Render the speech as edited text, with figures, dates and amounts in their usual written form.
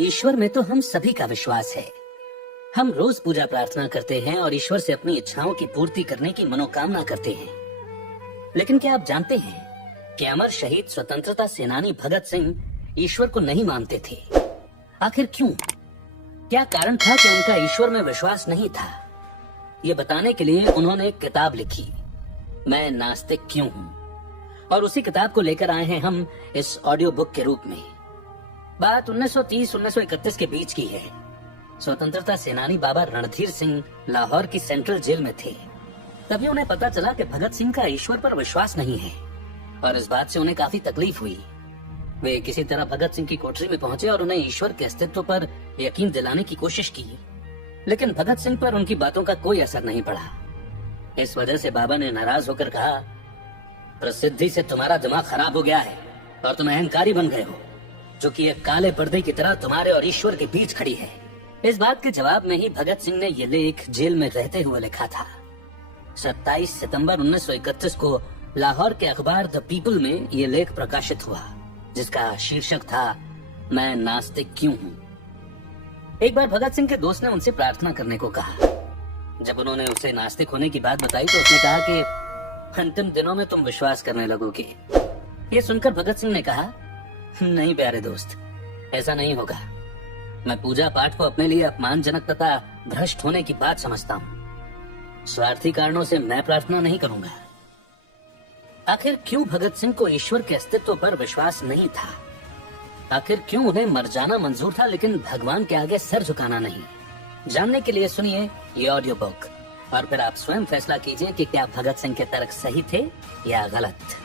ईश्वर में तो हम सभी का विश्वास है। हम रोज पूजा प्रार्थना करते हैं और ईश्वर से अपनी इच्छाओं की पूर्ति करने की मनोकामना करते हैं। लेकिन क्या आप जानते हैं कि अमर शहीद स्वतंत्रता सेनानी भगत सिंह ईश्वर को नहीं मानते थे? आखिर क्यों? क्या कारण था कि उनका ईश्वर में विश्वास नहीं था? ये बताने के लिए उन्होंने एक किताब लिखी, मैं नास्तिक क्यों हूँ, और उसी किताब को लेकर आए हैं हम इस ऑडियो बुक के रूप में। बात 1930-1931 के बीच की है। स्वतंत्रता सेनानी बाबा रणधीर सिंह लाहौर की सेंट्रल जेल में थे। तभी उन्हें पता चला कि भगत सिंह का ईश्वर पर विश्वास नहीं है और इस बात से उन्हें काफी तकलीफ हुई। वे किसी तरह भगत सिंह की कोठरी में पहुंचे और उन्हें ईश्वर के अस्तित्व पर यकीन दिलाने की कोशिश की, लेकिन भगत सिंह पर उनकी बातों का कोई असर नहीं पड़ा। इस वजह से बाबा ने नाराज होकर कहा, प्रसिद्धि से तुम्हारा दिमाग खराब हो गया है और तुम अहंकारी बन गए हो, जो कि एक काले पर्दे की तरह तुम्हारे और ईश्वर के बीच खड़ी है। इस बात के जवाब में ही भगत सिंह ने ये लेख जेल में रहते हुए लिखा था। 27 सितंबर 1931 को लाहौर के अखबार द पीपल में ये लेख प्रकाशित हुआ, जिसका शीर्षक था, मैं नास्तिक क्यों हूँ। एक बार भगत सिंह के दोस्त ने उनसे प्रार्थना करने को कहा। जब उन्होंने उसे नास्तिक होने की बात बताई तो उसने कहा कि अंतिम दिनों में तुम विश्वास करने लगोगे। ये सुनकर भगत सिंह ने कहा, नहीं प्यारे दोस्त, ऐसा नहीं होगा। मैं पूजा पाठ को अपने लिए अपमानजनक तथा भ्रष्ट होने की बात समझता हूँ। स्वार्थी कारणों से मैं प्रार्थना नहीं करूंगा। आखिर क्यों भगत सिंह को ईश्वर के अस्तित्व पर विश्वास नहीं था? आखिर क्यों उन्हें मर जाना मंजूर था लेकिन भगवान के आगे सर झुकाना नहीं? जानने के लिए सुनिए ये ऑडियो बुक और फिर आप स्वयं फैसला कीजिए कि क्या भगत सिंह के तर्क सही थे या गलत।